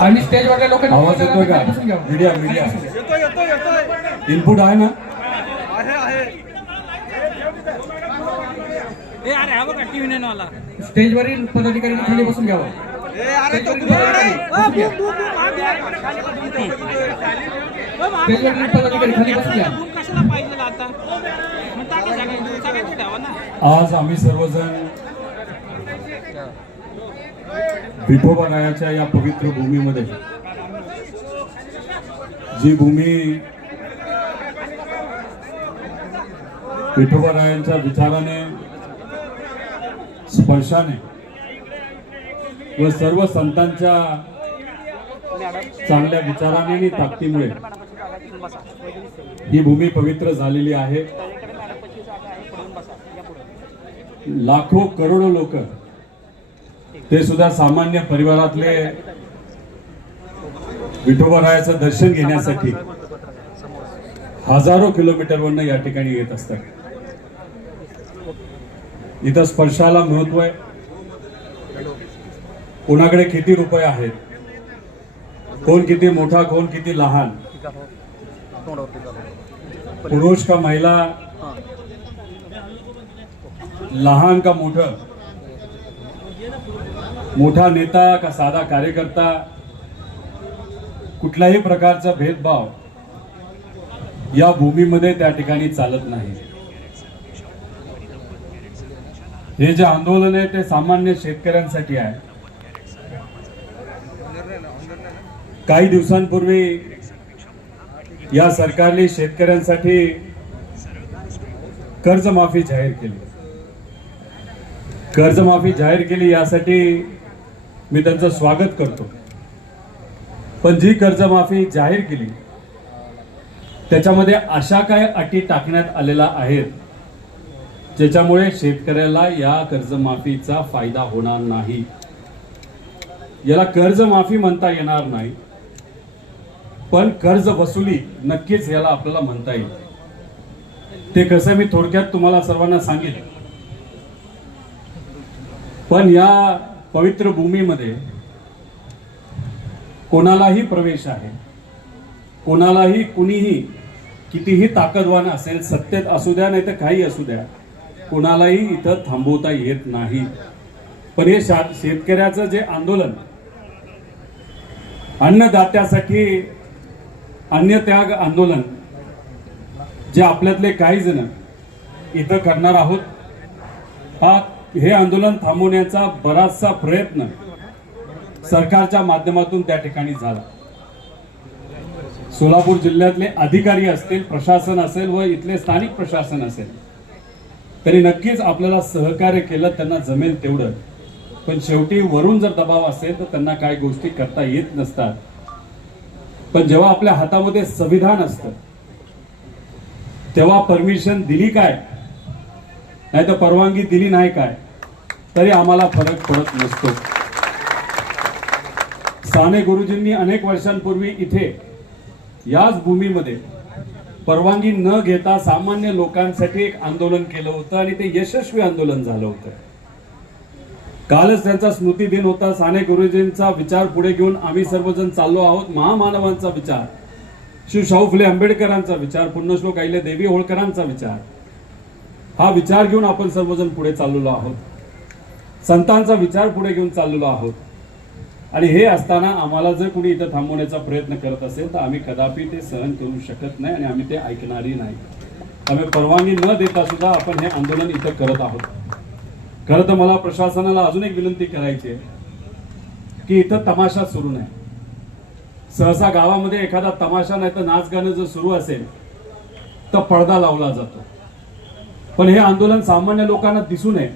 आणि स्टेजवरच्या लोकांनी आवाज येतोय का? बसून घ्यावं. मीडिया मीडिया येतोय इनपुट आहे ना? आहे ए अरे हा बघा टीव्ही नाही वाला स्टेजवरील पदाधिकाऱ्यांनी खाली बसून घ्यावं. स्टेजवरील पदाधिकारी खाली बसून घ्या. कशाला पाहिजे आता मग टाका सगळ्यांची ठेवा ना. आज आम्ही सर्वजण विठोबारायाच्या या पवित्र भूमीमध्ये, जी भूमी विठोबारायांच्या विचाराने, स्पर्शाने व सर्व संतांच्या चांगल्या विचाराने आणि ताकदीमुळे ही भूमी पवित्र झालेली आहे. लाखो करोडो लोक, ते सुद्धा सामान्य परिवारातले, विठोबारायाचं दर्शन घेण्यासाठी हजारो किलोमीटरवरून या ठिकाणी येत असतात. इथं स्पर्शाला महत्व आहे. कोणाकडे किती रुपये आहेत, कोण किती मोठा, कोण किती लहान, पुरुष का महिला, लहान का मोठं, मोठा नेता का साधा कार्यकर्ता, कुठल्याही प्रकारचा भेदभाव या भूमीमध्ये त्या ठिकाणी चालत नाही. हे जे आंदोलन आहे ते सामान्य शेतकऱ्यांसाठी आहे. काही दिवसांपूर्वी या सरकारने शेतकऱ्यांसाठी कर्जमाफी जाहीर केली. कर्जमाफी जाहीर केली यासाठी मी त्यांचं स्वागत करतो. पण जी कर्जमाफी जाहीर केली त्याच्यामध्ये अशा काय अटी टाकण्यात आलेल्या आहेत ज्याच्यामुळे शेतकऱ्याला या कर्जमाफीचा फायदा होणार नाही. याला कर्जमाफी म्हणता येणार नाही, पण कर्ज वसुली नक्कीच याला आपल्याला म्हणता येईल. ते कसं मी थोडक्यात तुम्हाला सर्वांना सांगितलं. पण या पवित्र भूमीमध्ये कोणालाही प्रवेश आहे. कोणालाही, कुणीही कितीही ताकदवान असेल, सत्तेत असू द्या नाही तर काही असू द्या, कोणालाही इथं थांबवता येत नाही. पण हे शेतकऱ्याचं जे आंदोलन, अन्नदात्यासाठी अन्नत्याग आंदोलन, जे आपल्यातले काही जण इथं करणार आहोत, हे आंदोलन थांबवण्याचा बराचसा प्रयत्न सरकारच्या माध्यमातून त्या ठिकाणी झाला. सोलापूर जिल्ह्यातले अधिकारी असतील, प्रशासन असेल व इथले स्थानिक प्रशासन असेल, तरी नक्कीच आपल्याला सहकार्य केलं त्यांना जमेल तेवढं. पण शेवटी वरून जर दबाव असेल तर त्यांना काही गोष्टी करता येत नसतात. पण जेव्हा आपल्या हातामध्ये संविधान असतं तेव्हा परमिशन दिली काय, नाही तर परवानगी दिली नाही काय, तरी आम्हाला फरक पडत नसतो. साने गुरुजींनी अनेक वर्षांपूर्वी इथे याच भूमीमध्ये परवानगी न घेता सामान्य लोकांसाठी एक आंदोलन केलं होतं आणि ते यशस्वी आंदोलन झालं होतं. कालच त्यांचा स्मृती दिन होता. साने गुरुजींचा विचार पुढे घेऊन आम्ही सर्वजण चाललो आहोत. महामानवांचा विचार, श्री शाहू फुले आंबेडकरांचा विचार, पुण्यश्लोक अहिल्यादेवी होळकरांचा विचार, हा विचार घेऊन आपण सर्वजण पुढे चाललेलो आहोत. संतांचा विचार पुढे घेऊन चाललेलो आहोत. आणि हे असताना आम्हाला जर कुणी इथं थांबवण्याचा प्रयत्न करत असेल तर आम्ही कदापि ते सहन करू शकत नाही आणि आम्ही ते ऐकणारही नाही. आम्ही परवानगी न देता सुद्धा आपण हे आंदोलन इथं करत आहोत. खरं तर मला प्रशासनाला अजून एक विनंती करायची आहे की इथं तमाशा सुरू नाही. सहसा गावामध्ये एखादा तमाशा नाही तर नाच गाणं जर सुरू असेल तर पडदा लावला जातो. पण हे आंदोलन सामान्य लोकांना दिसू नये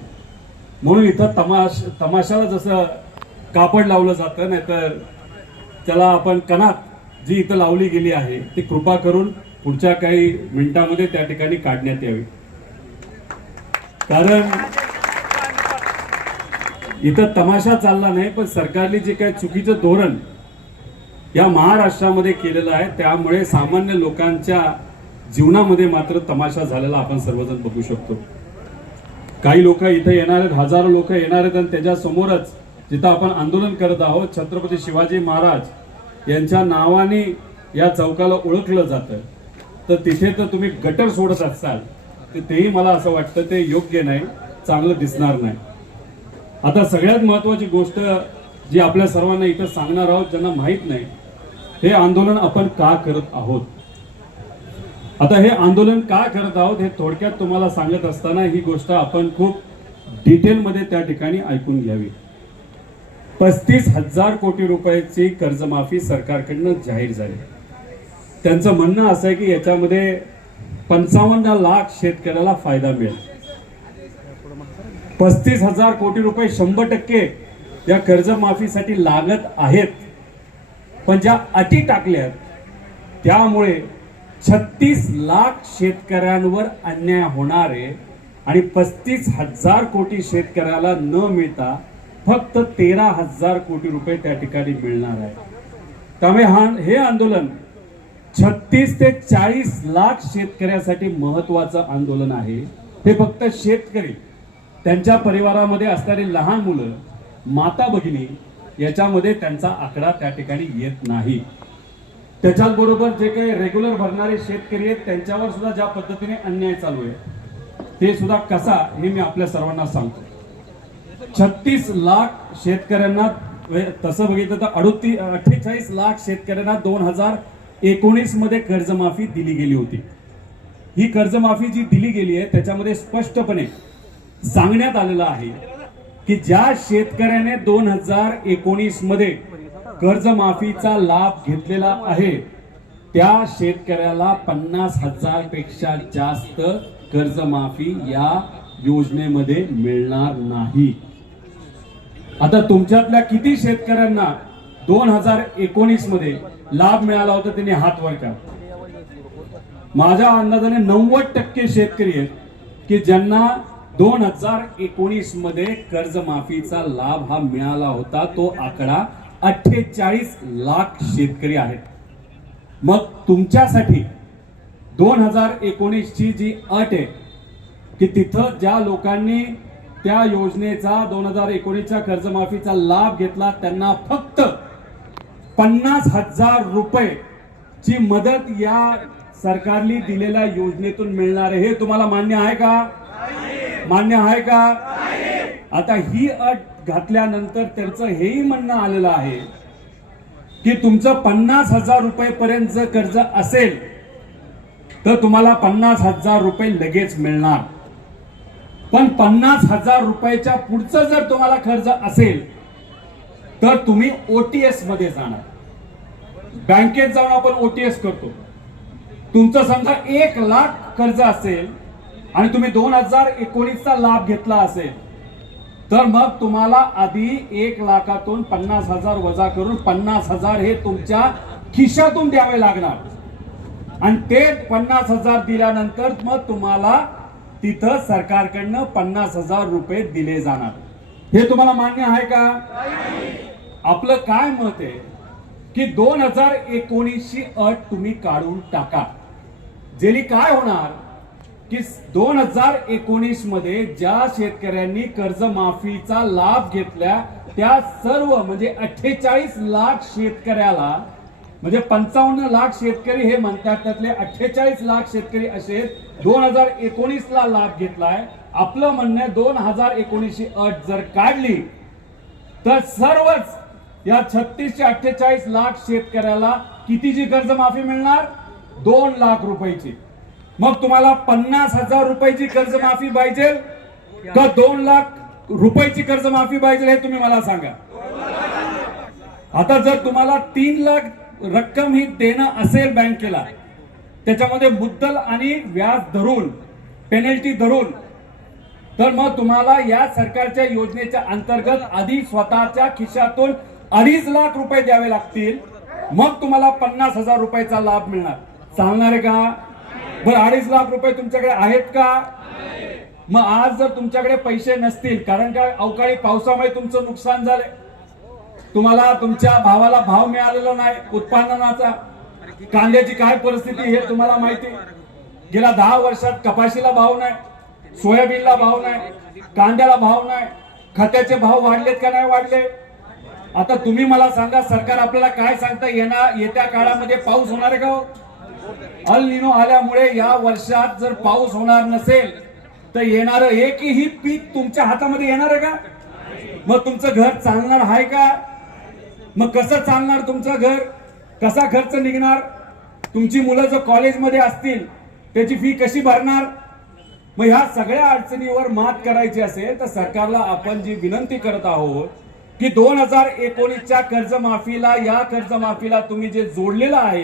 म्हणून इथं तमाशाला जसं कापड लावलं जातं, नाहीतर त्याला आपण कणात जी इथं लावली गेली आहे ती कृपा करून पुढच्या काही मिनिटांमध्ये त्या ठिकाणी काढण्यात यावी. कारण इथं तमाशा चालला नाही, पण सरकारने जे काही चुकीचं धोरण या महाराष्ट्रामध्ये केलेलं आहे त्यामुळे सामान्य लोकांच्या जीवनामध्ये मात्र तमाशा झालेला आपण सर्वजण बघू शकतो. काही लोक इथे येणार आहेत, हजारो लोक येणार आहेत आणि त्याच्या समोरच जिथं आपण आंदोलन करत आहोत छत्रपती शिवाजी महाराज यांच्या नावाने या चौकाला ओळखलं जातं, तर तिथे तर तुम्ही गटर सोडत असाल तर तेही मला असं वाटतं ते योग्य नाही, चांगलं दिसणार नाही. आता सगळ्यात महत्वाची गोष्ट जी आपल्या सर्वांना इथं सांगणार आहोत, ज्यांना माहित नाही हे आंदोलन आपण का करत आहोत. आता हे आंदोलन का करत आहोत हे थोडक्यात तुम्हाला सांगत असताना ही गोष्ट आपण खूप डिटेलमध्ये त्या ठिकाणी ऐकून घ्यावी. 35,000 कोटी रुपयाची कर्जमाफी सरकारकडनं जाहीर झाली. त्यांचं म्हणणं असं आहे की याच्यामध्ये 55 लाख शेतकऱ्याला फायदा मिळेल. 35,000 कोटी रुपये 100% या कर्जमाफीसाठी लागत आहेत, पण ज्या अटी टाकल्यात त्यामुळे 36 लाख शेतकऱ्यांवर अन्याय होणार आहे आणि 35,000 कोटी शेतकऱ्याला न मिळता फक्त 13,000 कोटी रुपये त्या ठिकाणी मिळणार आहे. त्यामुळे हे आंदोलन 36 ते 40 लाख शेतकऱ्यासाठी महत्वाचं आंदोलन आहे. हे फक्त शेतकरी, त्यांच्या परिवारामध्ये असणारी लहान मुलं, माता भगिनी याच्यामध्ये त्यांचा आकडा त्या ठिकाणी येत नाही. त्याच्याच बरोबर जे काही रेग्युलर भरणारे शेतकरी आहेत त्यांच्यावर सुद्धा ज्या पद्धतीने अन्याय चालू आहे ते सुद्धा कसा हे मी आपल्या सर्वांना सांगतो. 36 लाख शेतकऱ्यांना, तसं बघितलं तर 48 लाख शेतकऱ्यांना 2019 मध्ये कर्जमाफी दिली गेली होती. ही कर्जमाफी जी दिली गेली आहे त्याच्यामध्ये स्पष्टपणे सांगण्यात आलेलं आहे की ज्या शेतकऱ्याने 2019 मध्ये कर्जमाफीचा लाभ घेतलेला आहे त्या शेतकऱ्याला 50,000 पेक्षा जास्त कर्जमाफी या योजनेमध्ये मिळणार नाही. आता तुमच्यातल्या किती शेतकऱ्यांना 2019 मध्ये लाभ मिळाला होता त्यांनी हात वर करा. माझ्या अंदाजाने 90% शेतकरी आहेत की ज्यांना 2019 मध्ये कर्जमाफीचा लाभ हा मिळाला होता. तो आकडा 48 लाख शेतकरी आहेत. मग तुमच्यासाठी 2019 ची जी अट आहे की तिथं ज्या लोकांनी त्या योजनेचा 2019च्या कर्जमाफीचा लाभ घेतला त्यांना फक्त 50,000 रुपये ची मदत या सरकारने दिलेल्या योजनेतून मिळणार आहे. हे तुम्हाला मान्य आहे का? मान्य आहे का? आता ही अट घातल्यानंतर त्यांचं हेही म्हणणं आलेलं आहे की तुमचं 50,000 रुपये पर्यंत जर कर्ज असेल तर तुम्हाला 50,000 रुपये लगेच मिळणार, पण 50,000 रुपयाच्या पुढचं जर तुम्हाला कर्ज असेल तर तुम्ही ओटीएस मध्ये जाणार. बँकेत जाऊन आपण ओटीएस करतो. तुमचं समजा 1 लाख कर्ज असेल आणि तुम्ही 2019चा लाभ घेतला असेल तर मग तुम्हाला आधी 1 लाखातून 50,000 वजा करून 50,000 हे तुमच्या खिशातून द्यावे लागणार आणि ते 50,000 दिल्यानंतर मग तुम्हाला तिथं सरकारकडनं 50,000 रुपये दिले जाणार. हे तुम्हाला मान्य आहे का? आपलं काय मत आहे की 2019 ची अट तुम्ही काढून टाका. जेली काय होणार की 2019 मध्ये ज्या शेतकऱ्यांनी कर्जमाफीचा लाभ घेतला त्या सर्व म्हणजे 48 लाख शेतकऱ्याला, म्हणजे 55 लाख शेतकरी हे म्हणतात त्यातले 48 लाख शेतकरी असे 2019 ला लाभ घेतलाय. आपलं म्हणणं 2019 ची अट जर काढली तर सर्वच या 36 ते 48 लाख शेतकऱ्याला कितीची कर्जमाफी मिळणार? 2 लाख रुपयाची. मग तुम्हाला 50,000 रुपयाची कर्जमाफी पाहिजे का 2 लाख रुपयाची कर्जमाफी पाहिजे हे तुम्ही मला सांगा. आता जर तुम्हाला 3 लाख रक्कम ही देणं असेल बँकेला, त्याच्यामध्ये मुद्दल आणि व्याज धरून, पेनल्टी धरून, तर मग तुम्हाला या सरकारच्या योजनेच्या अंतर्गत आधी स्वतःच्या खिशातून 2.5 लाख रुपये द्यावे लागतील, मग तुम्हाला 50,000 रुपयाचा लाभ मिळणार. चालणार आहे का? बरं, 2.5 लाख रुपये तुमच्याकडे आहेत का? मग आज जर तुमच्याकडे पैसे नसतील, कारण का अवकाळी पावसामुळे तुमचं नुकसान झालंय, तुम्हाला तुमच्या भावाला भाव मिळालेला नाही उत्पादनाचा, कांद्याची काय परिस्थिती हे तुम्हाला माहिती. गेल्या 10 वर्षात कपाशीला भाव नाही, सोयाबीनला भाव नाही, कांद्याला भाव नाही, खताचे भाव वाढलेत का नाही वाढले? आता तुम्ही मला सांगा, सरकार आपल्याला काय सांगता येत्या काळामध्ये पाऊस होणार आहे का हो? अल निनो आल्यामुळे या वर्षात जर पाऊस होणार नसेल तर येणारं एकही पीक तुमच्या हातामध्ये येणार आहे का? मग तुमचं घर चालणार आहे का? मग कसं चालणार तुमचं घर? कसा खर्च निघणार? तुमची मुलं जर कॉलेजमध्ये असतील त्याची फी कशी भरणार? मग ह्या सगळ्या अडचणीवर मात करायची असेल तर सरकारला आपण जी विनंती करत आहोत की 2019च्या कर्जमाफीला, या कर्जमाफीला तुम्ही जे जोडलेलं आहे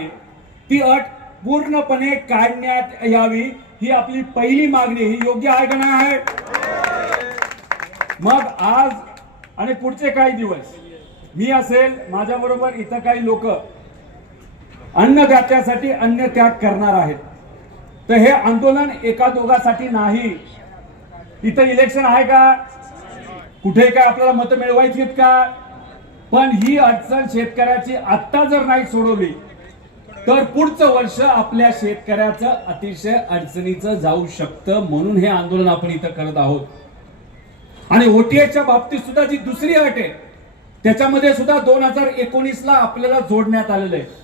ती अट पूर्णपणे काढण्यात यावी, ही आपली पहिली मागणी. ही योग्य आहे का नाही आहे? मग आज आणि पुढचे काही दिवस मी असेल, माझ्याबरोबर इथं काही लोक अन्नदात्यासाठी अन्न त्याग करणार आहेत. तर हे आंदोलन एका दोघासाठी नाही. इथं इलेक्शन आहे का? कुठे काय आपल्याला मतं मिळवायची आहेत का? पण ही अडचण शेतकऱ्याची आत्ता जर नाही सोडवली तर पुढचं वर्ष आपल्या शेतकऱ्याचं अतिशय अडचणीचं जाऊ शकतं. म्हणून हे आंदोलन आपण इथं करत आहोत. आणि ओटीएच्या बाबतीत सुद्धा जी दुसरी अट आहे त्याच्यामध्ये सुद्धा 2019ला आपल्याला जोडण्यात आलेलं आहे.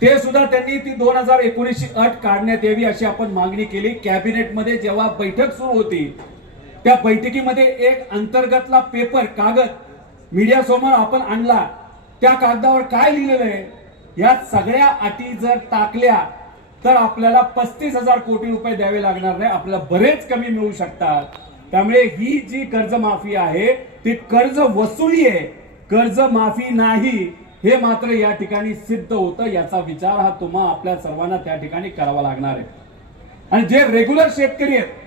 ते सुद्धा त्यांनी ती 2019ची अट काढण्यात यावी अशी आपण मागणी केली. कॅबिनेटमध्ये जेव्हा बैठक सुरू होती त्या बैठकीमध्ये एक अंतर्गतला पेपर, कागद मीडिया समोर आपण आणला. त्या कागदावर काय लिहिलेलं आहे? या सगळ्या अटी जर टाकल्या तर आपल्याला 35,000 कोटी रुपये द्यावे लागणार नाही, आपल्याला बरेच कमी मिळू शकतात. त्यामुळे ही जी कर्जमाफी आहे ती कर्ज वसुली आहे, कर्जमाफी नाही, हे मात्र या ठिकाणी सिद्ध होतं. याचा विचार हा तुम्हा आपल्या सर्वांना त्या ठिकाणी करावा लागणार आहे. आणि जे रेग्युलर शेतकरी आहेत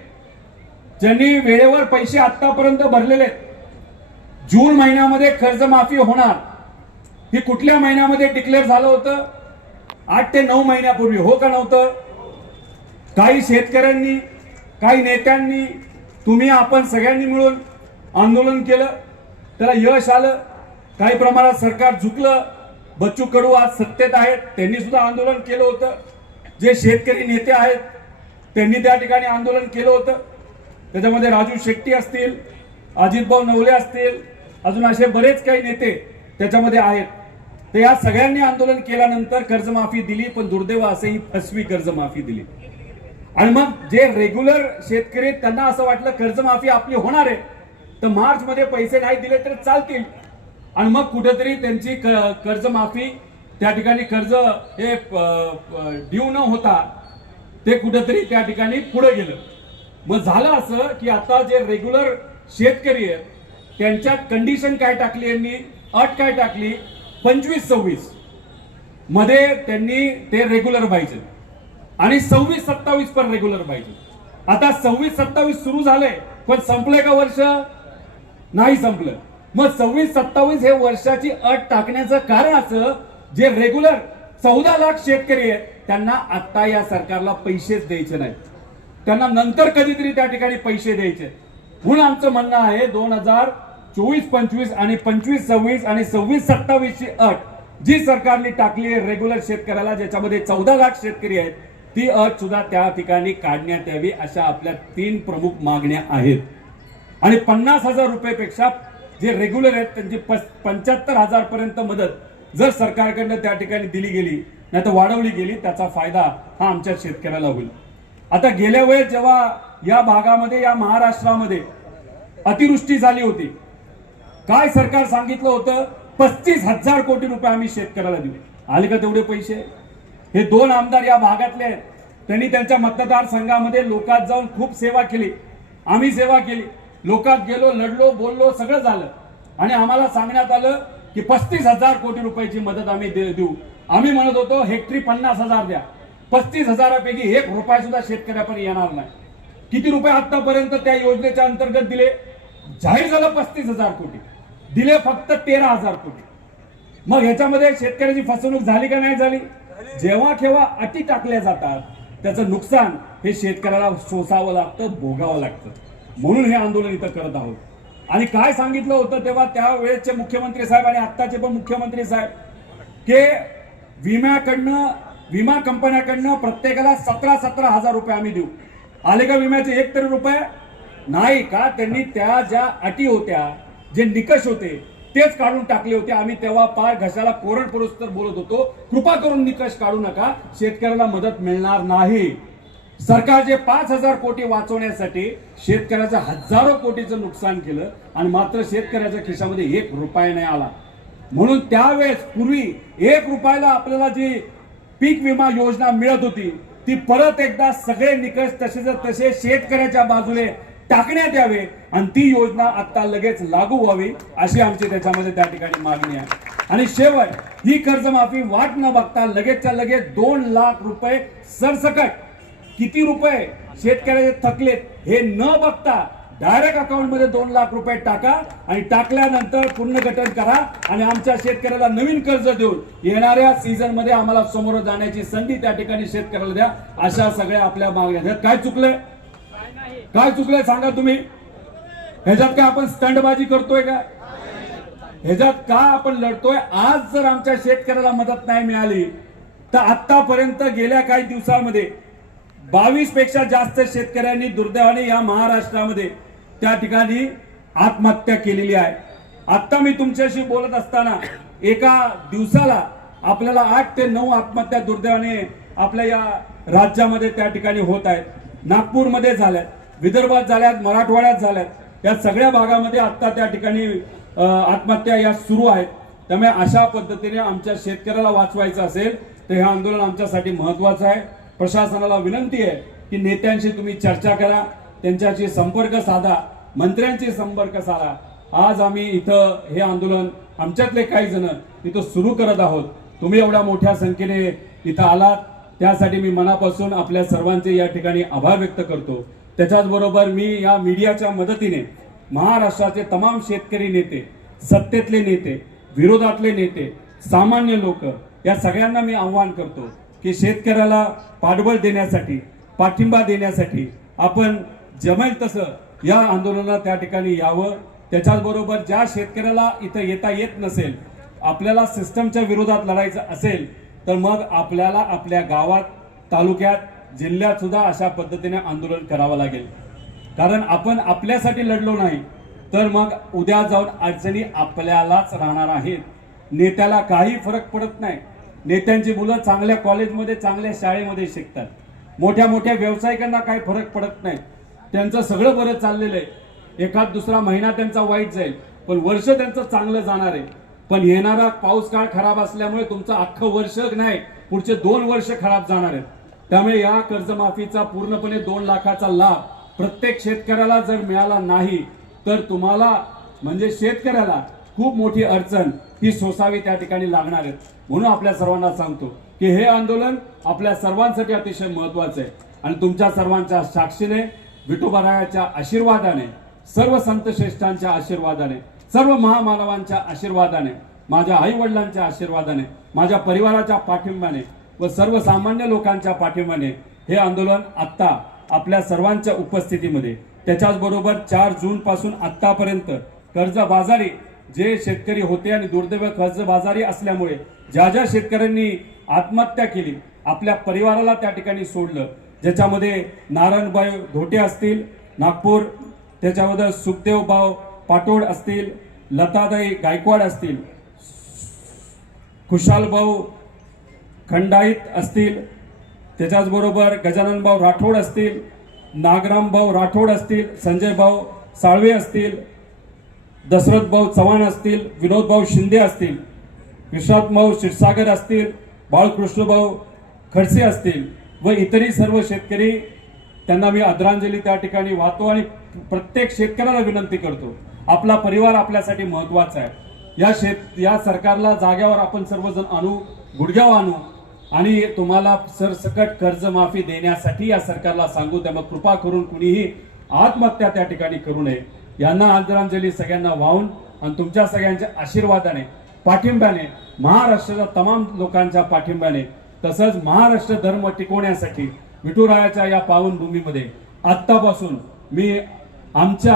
ज्यांनी वेळेवर पैसे आतापर्यंत भरलेले आहेत, जून महिन्यामध्ये कर्जमाफी होणार, ही कुठल्या महिन्यामध्ये डिक्लेअर झालं होतं? 8 ते 9 महिन्यापूर्वी. हो का नव्हतं? काही शेतकऱ्यांनी, काही नेत्यांनी, तुम्ही, आपण सगळ्यांनी मिळून आंदोलन केलं, त्याला यश आलं. काही प्रमाणात सरकार झुकलं. बच्चू कडू आज सत्तेत आहेत, त्यांनी सुद्धा आंदोलन केलं होतं. जे शेतकरी नेते आहेत त्यांनी त्या ठिकाणी आंदोलन केलं होतं. त्याच्यामध्ये राजू शेट्टी असतील, अजितभाऊ नवले असतील, अजून असे बरेच काही नेते त्याच्यामध्ये आहेत. तर या सगळ्यांनी आंदोलन केल्यानंतर कर्जमाफी दिली, पण दुर्दैव असे ही फसवी कर्जमाफी दिली. आणि मग जे रेग्युलर शेतकरी त्यांना असं वाटलं कर्जमाफी आपली होणार आहे तर मार्च मध्ये पैसे नाही दिले तर चालतील. आणि मग कुठेतरी त्यांची कर्जमाफी, त्या ठिकाणी कर्ज हे ड्यू न होता ते कुठेतरी त्या ठिकाणी पुढे गेलं. मग झालं असं की आता जे रेग्युलर शेतकरी आहेत त्यांच्यात कंडिशन काय टाकली, यांनी अट काय टाकली, 25-26 मध्ये त्यांनी ते रेग्युलर पाहिजे आणि 26-27 पण रेग्युलर पाहिजे. आता 26-27 सुरू झाले पण संपले का वर्ष? नाही संपलं. मग 26-27 हे वर्षाची अट टाकण्याचं कारण असं, जे रेग्युलर 14 लाख शेतकरी आहेत त्यांना आता या सरकारला पैसेच द्यायचे नाहीत, त्यांना नंतर कधीतरी त्या ठिकाणी पैसे द्यायचे. म्हणून आमचं म्हणणं आहे 2024-25 आणि 25-26 आणि 26-27 ची अट जी सरकारने टाकली आहे रेग्युलर शेतकऱ्याला, ज्याच्यामध्ये 14 लाख शेतकरी आहेत, ती अट सुद्धा त्या ठिकाणी काढण्यात यावी अशा आपल्या 3 प्रमुख मागण्या आहेत. आणि 50,000 रुपयापेक्षा जे रेग्युलर आहेत त्यांची 75,000 पर्यंत मदत जर सरकारकडनं त्या ठिकाणी दिली गेली, नाही तर वाढवली गेली, त्याचा फायदा हा आमच्या शेतकऱ्याला होईल. आता गेल्या वेळेस जेव्हा या भागामध्ये, या महाराष्ट्रामध्ये अतिवृष्टी झाली होती, काय सरकार सांगितलं होतं? 35,000 कोटी रुपये आम्ही शेतकऱ्याला देऊ. आले का तेवढे पैसे? हे 2 आमदार या भागातले आहेत, त्यांनी त्यांच्या मतदारसंघामध्ये लोकात जाऊन खूप सेवा केली. आम्ही सेवा केली, लोकात गेलो, लढलो, बोललो, सगळं झालं. आणि आम्हाला सांगण्यात आलं की 35,000 कोटी रुपयाची मदत आम्ही देऊ. आम्ही म्हणत होतो हेक्टरी 50,000 द्या. 35,000पैकी 1 रुपया सुद्धा शेतकऱ्यापर्यंत येणार नाही. किती रुपये आतापर्यंत त्या योजनेच्या अंतर्गत दिले? जाहीर झालं 35,000 कोटी, दिले फक्त 13,000 कोटी. मग ह्याच्यामध्ये शेतकऱ्याची फसवणूक झाली का नाही झाली? जेव्हा केव्हा अटी टाकल्या जातात त्याचं नुकसान हे शेतकऱ्याला सोसावं लागतं, भोगावं लागतं. म्हणून हे आंदोलन इथं करत आहोत. आणि काय सांगितलं होतं तेव्हा त्यावेळेचे मुख्यमंत्री साहेब आणि आत्ताचे पण मुख्यमंत्री साहेब की विमा कंपन्याकडनं प्रत्येकाला 17,000 रुपये आम्ही देऊ. आले का विम्याचे 1 तरी रुपये? नाही का त्यांनी त्या ज्या अटी होत्या, जे निकष होते तेच काढून टाकले होते. आम्ही तेव्हा पार घशाला कोरड पडूस तर बोलत होतो, कृपा करून निकष काढू नका, शेतकऱ्याला मदत मिळणार नाही. सरकारचे 5,000 कोटी वाचवण्यासाठी शेतकऱ्याचं हजारो कोटीचं नुकसान केलं आणि मात्र शेतकऱ्याच्या खिशामध्ये 1 रुपया नाही आला. म्हणून त्यावेळेस पूर्वी 1 रुपयाला आपल्याला जी पीक विमा योजना मिळत होती ती परत एकदा सगळे निकष तसे शेतकऱ्याच्या बाजूने टाकण्यात यावे आणि ती योजना आता लगेच लागू व्हावी अशी आमची त्याच्यामध्ये त्या ठिकाणी मागणी आहे. आणि शेवट ही कर्जमाफी वाट न बघता लगेचच्या लगेच 2 लाख रुपये सरसकट, किती रुपये शेतकऱ्याचे थकलेत हे न बघता डायरेक्ट अकाउंट मध्ये 2 लाख रुपये टाका आणि टाकल्यानंतर पुनर्गठन करा आणि आमच्या शेतकऱ्याला नवीन कर्ज देऊन येणाऱ्या सीझन मध्ये आम्हाला समोर जाण्याची संधी त्या ठिकाणी शेतकऱ्याला द्या. अशा सगळ्या आपल्या मागण्या आहेत. काय चुकलंय, काय चुकलंय सांगा तुम्ही? ह्याच्यात काय आपण स्टंटबाजी करतोय का? ह्याच्यात का आपण लढतोय? आज जर आमच्या शेतकऱ्याला मदत नाही मिळाली तर आतापर्यंत गेल्या काही दिवसांमध्ये 22 पेक्षा जास्त शेतकऱ्यांनी दुर्दैवाने या महाराष्ट्रामध्ये त्या ठिकाणी आत्महत्या केलेली आहे. आता मी तुमच्याशी बोलत असताना एका दिवसाला आपल्याला 8 ते 9 आत्महत्या दुर्दैवाने आपल्या या राज्यामध्ये त्या ठिकाणी होत आहेत. नागपूरमध्ये झाल्यात, विदर्भात झाल्यात, मराठवाड्यात झाल्यात, या सगळ्या भागामध्ये आता त्या ठिकाणी आत्महत्या या सुरू आहेत. त्यामुळे अशा पद्धतीने आमच्या शेतकऱ्याला वाचवायचं असेल तर हे आंदोलन आमच्यासाठी महत्वाचं आहे. प्रशासनाला विनंती आहे की नेत्यांशी तुम्ही चर्चा करा, त्यांच्याशी संपर्क साधा, मंत्र्यांशी संपर्क साधा. आज आम्ही इथं हे आंदोलन आमच्यातले काही जण इथं सुरू करत आहोत. तुम्ही एवढ्या मोठ्या संख्येने इथं आलात त्यासाठी मी मनापासून आपल्या सर्वांचे या ठिकाणी आभार व्यक्त करतो. त्याच्याच बरोबर मी या मीडियाच्या मदतीने महाराष्ट्राचे तमाम शेतकरी नेते, सत्तेतले नेते, विरोधातले नेते, सामान्य लोक या सगळ्यांना मी आव्हान करतो की शेतकऱ्याला पाठबळ देण्यासाठी, पाठिंबा देण्यासाठी आपण जमेल तसं या आंदोलनात त्या ठिकाणी यावं. त्याच्याच बरोबर ज्या शेतकऱ्याला इथं येता येत नसेल, आपल्याला सिस्टमच्या विरोधात लढायचं असेल तर मग आपल्याला आपल्या गावात, तालुक्यात, जिल्ह्यात सुद्धा अशा पद्धतीने आंदोलन करावं लागेल. कारण आपण आपल्यासाठी लढलो नाही तर मग उद्या जाऊन अडचणी आपल्यालाच राहणार आहेत. नेत्याला काही फरक पडत नाही. नेत्यांची मुलं चांगल्या कॉलेजमध्ये, चांगल्या शाळेमध्ये शिकतात. मोठ्या मोठ्या व्यावसायिकांना काही फरक पडत नाही. त्यांचं सगळं बरं चाललेलं आहे. एखाद दुसरा महिना त्यांचा वाईट जाईल पण वर्ष त्यांचं चांगलं जाणार आहे. पण येणारा पाऊस काळ खराब असल्यामुळे तुमचं अख्खं वर्ष नाही, पुढचे 2 वर्ष खराब जाणार आहेत. त्यामुळे या कर्जमाफीचा पूर्णपणे 2 लाखाचा लाभ प्रत्येक शेतकऱ्याला जर मिळाला नाही तर तुम्हाला म्हणजे शेतकऱ्याला खूप मोठी अडचण ही सोसावी त्या ठिकाणी लागणार आहेत. म्हणून आपल्या सर्वांना सांगतो की हे आंदोलन आपल्या सर्वांसाठी अतिशय महत्वाचं आहे आणि तुमच्या सर्वांच्या साक्षीने, विठोबारायाच्या आशीर्वादाने, सर्व संत श्रेष्ठांच्या आशीर्वादाने, सर्व महामानवांच्या आशीर्वादाने, माझ्या आई वडिलांच्या आशीर्वादाने, माझ्या परिवाराच्या पाठिंब्याने व सर्वसामान्य लोकांच्या पाठिंब्याने हे आंदोलन आता आपल्या सर्वांच्या उपस्थितीमध्ये, त्याच्याच बरोबर 4 जून पासून आतापर्यंत कर्जबाजारी जे शेतकरी होते आणि दुर्दैव कर्जबाजारी असल्यामुळे ज्या ज्या शेतकऱ्यांनी आत्महत्या केली, आपल्या परिवाराला त्या ठिकाणी सोडलं, ज्याच्यामध्ये नारायणभाई धोटे असतील नागपूर, त्याच्यामध्ये सुखदेवभाऊ पाटोड असतील, लतादाई गायकवाड असतील, खुशालभाऊ खंडाईत असतील, त्याच्याच बरोबर गजाननभाऊ राठोड असतील, नागरामभाऊ राठोड असतील, संजयभाऊ साळवे असतील, दशरथभाऊ चव्हाण असतील, विनोदभाऊ शिंदे असतील, विश्वासभाऊ क्षीरसागर असतील, बाळकृष्णभाऊ खडसे असतील व इतरही सर्व शेतकरी, त्यांना मी आदरांजली त्या ठिकाणी वाहतो आणि प्रत्येक शेतकऱ्याला विनंती करतो, आपला परिवार आपल्यासाठी महत्वाचा आहे. या सरकारला जाग्यावर आपण सर्वजण आणू, गुडघ्यावर आणू आणि तुम्हाला सरसकट कर्जमाफी देण्यासाठी या सरकारला सांगू. त्यामुळे कृपा करून कुणीही आत्महत्या त्या ठिकाणी करू नये. यांना आदरांजली सगळ्यांना वाहून आणि तुमच्या सगळ्यांच्या आशीर्वादाने, पाठिंब्याने, महाराष्ट्राच्या तमाम लोकांच्या पाठिंब्याने, तसंच महाराष्ट्र धर्म टिकवण्यासाठी विठुरायाच्या या पावनभूमीमध्ये आत्तापासून मी आमच्या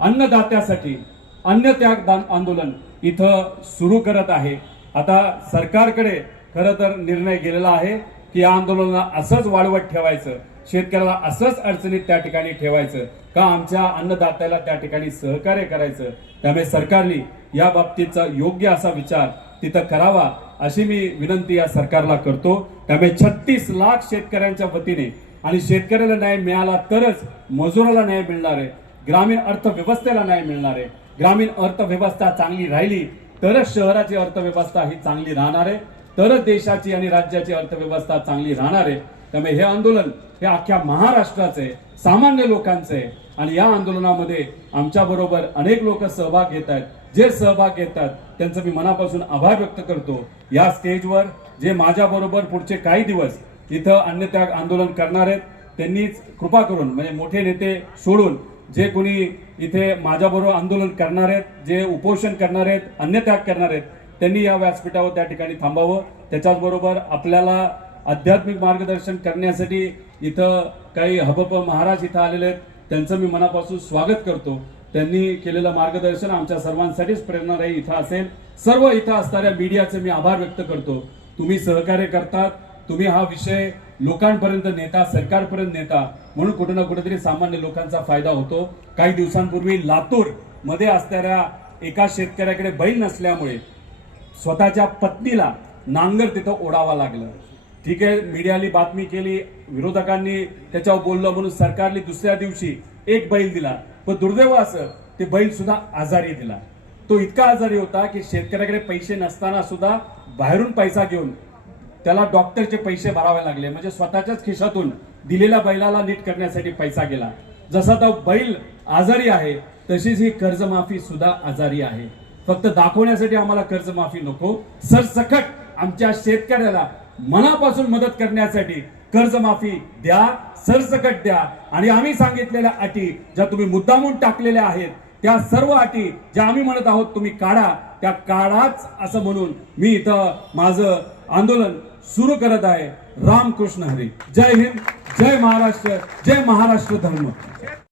अन्नदात्यासाठी अन्नत्याग आंदोलन इथं सुरू करत आहे. आता सरकारकडे खरं तर निर्णय गेलेला आहे की या आंदोलनाला असंच वाढवत ठेवायचं शेतकऱ्याला असंच अडचणीत त्या ठिकाणी ठेवायचं का आमच्या अन्नदात्याला त्या ठिकाणी सहकार्य करायचं. त्यामुळे सरकारने या बाबतीचा योग्य असा विचार तिथं करावा अशी मी विनंती या सरकारला करतो. त्यामुळे 36 लाख शेतकऱ्यांच्या वतीने आणि शेतकऱ्याला न्याय मिळाला तरच मजुराला न्याय मिळणार आहे, ग्रामीण अर्थव्यवस्थेला न्याय मिळणार आहे. ग्रामीण अर्थव्यवस्था चांगली राहिली तरच शहराची अर्थव्यवस्था ही चांगली राहणार आहे, तरच देशाची आणि राज्याची अर्थव्यवस्था चांगली राहणार आहे. त्यामुळे हे आंदोलन हे अख्ख्या महाराष्ट्राचे आहे, सामान्य लोकांचे आहे आणि या आंदोलनामध्ये आमच्या बरोबर अनेक लोक सहभाग घेत आहेत. जे सहभाग घेतात त्यांचं मी मनापासून आभार व्यक्त करतो. या स्टेजवर जे माझ्या बरोबर पुढचे काही दिवस इथं अन्नत्याग आंदोलन करणार आहेत त्यांनीच कृपा करून म्हणजे मोठे नेते सोडून जे कोणी इथे माझ्याबरोबर आंदोलन करणार आहेत, जे उपोषण करणार आहेत, अन्नत्याग करणार आहेत त्यांनी या व्यासपीठावर त्या ठिकाणी थांबावं. त्याच्याचबरोबर आपल्याला आध्यात्मिक मार्गदर्शन करण्यासाठी इथं काही हबप महाराज इथं आलेले आहेत, त्यांचं मी मनापासून स्वागत करतो. त्यांनी केलेलं मार्गदर्शन आमच्या सर्वांसाठीच प्रेरणादायी इथं असेल. सर्व इथं असणाऱ्या मीडियाचे मी आभार व्यक्त करतो. तुम्ही सहकार्य करतात, तुम्ही हा विषय लोकांपर्यंत नेता, सरकारपर्यंत नेता, म्हणून कुठे ना कुठेतरी सामान्य लोकांचा फायदा होतो. काही दिवसांपूर्वी लातूर मध्ये असणाऱ्या एका शेतकऱ्याकडे बैल नसल्यामुळे स्वतःच्या पत्नीला नांगर तिथं ओढावा लागलं. ठीक आहे, मीडियाने बातमी केली, विरोधकांनी त्याच्यावर बोललं म्हणून सरकारने दुसऱ्या दिवशी एक बैल दिला, पण दुर्दैव असं ते बैल सुद्धा आजारी दिला. तो इतका आजारी होता की शेतकऱ्याकडे पैसे नसताना सुद्धा बाहेरून पैसा घेऊन त्याला डॉक्टरचे पैसे भरावे लागले. म्हणजे स्वतःच्याच खिशातून दिलेल्या बैलाला नीट करण्यासाठी पैसा गेला. जसा तो बैल आजारी आहे तशीच ही कर्जमाफी सुद्धा आजारी आहे. फक्त दाखवण्यासाठी आम्हाला कर्जमाफी नको, सरसकट आमच्या शेतकऱ्याला मनापासून मदत करण्यासाठी कर्जमाफी द्या, सरसकट द्या. आणि आम्ही सांगितलेल्या अटी ज्या तुम्ही मुद्दामून टाकलेल्या आहेत त्या सर्व अटी ज्या आम्ही म्हणत आहोत तुम्ही काढा, त्या काढाच असं म्हणून मी इथं माझं आंदोलन सुरू करत आहे. रामकृष्ण हरी. जय हिंद, जय महाराष्ट्र, जय महाराष्ट्र धर्म.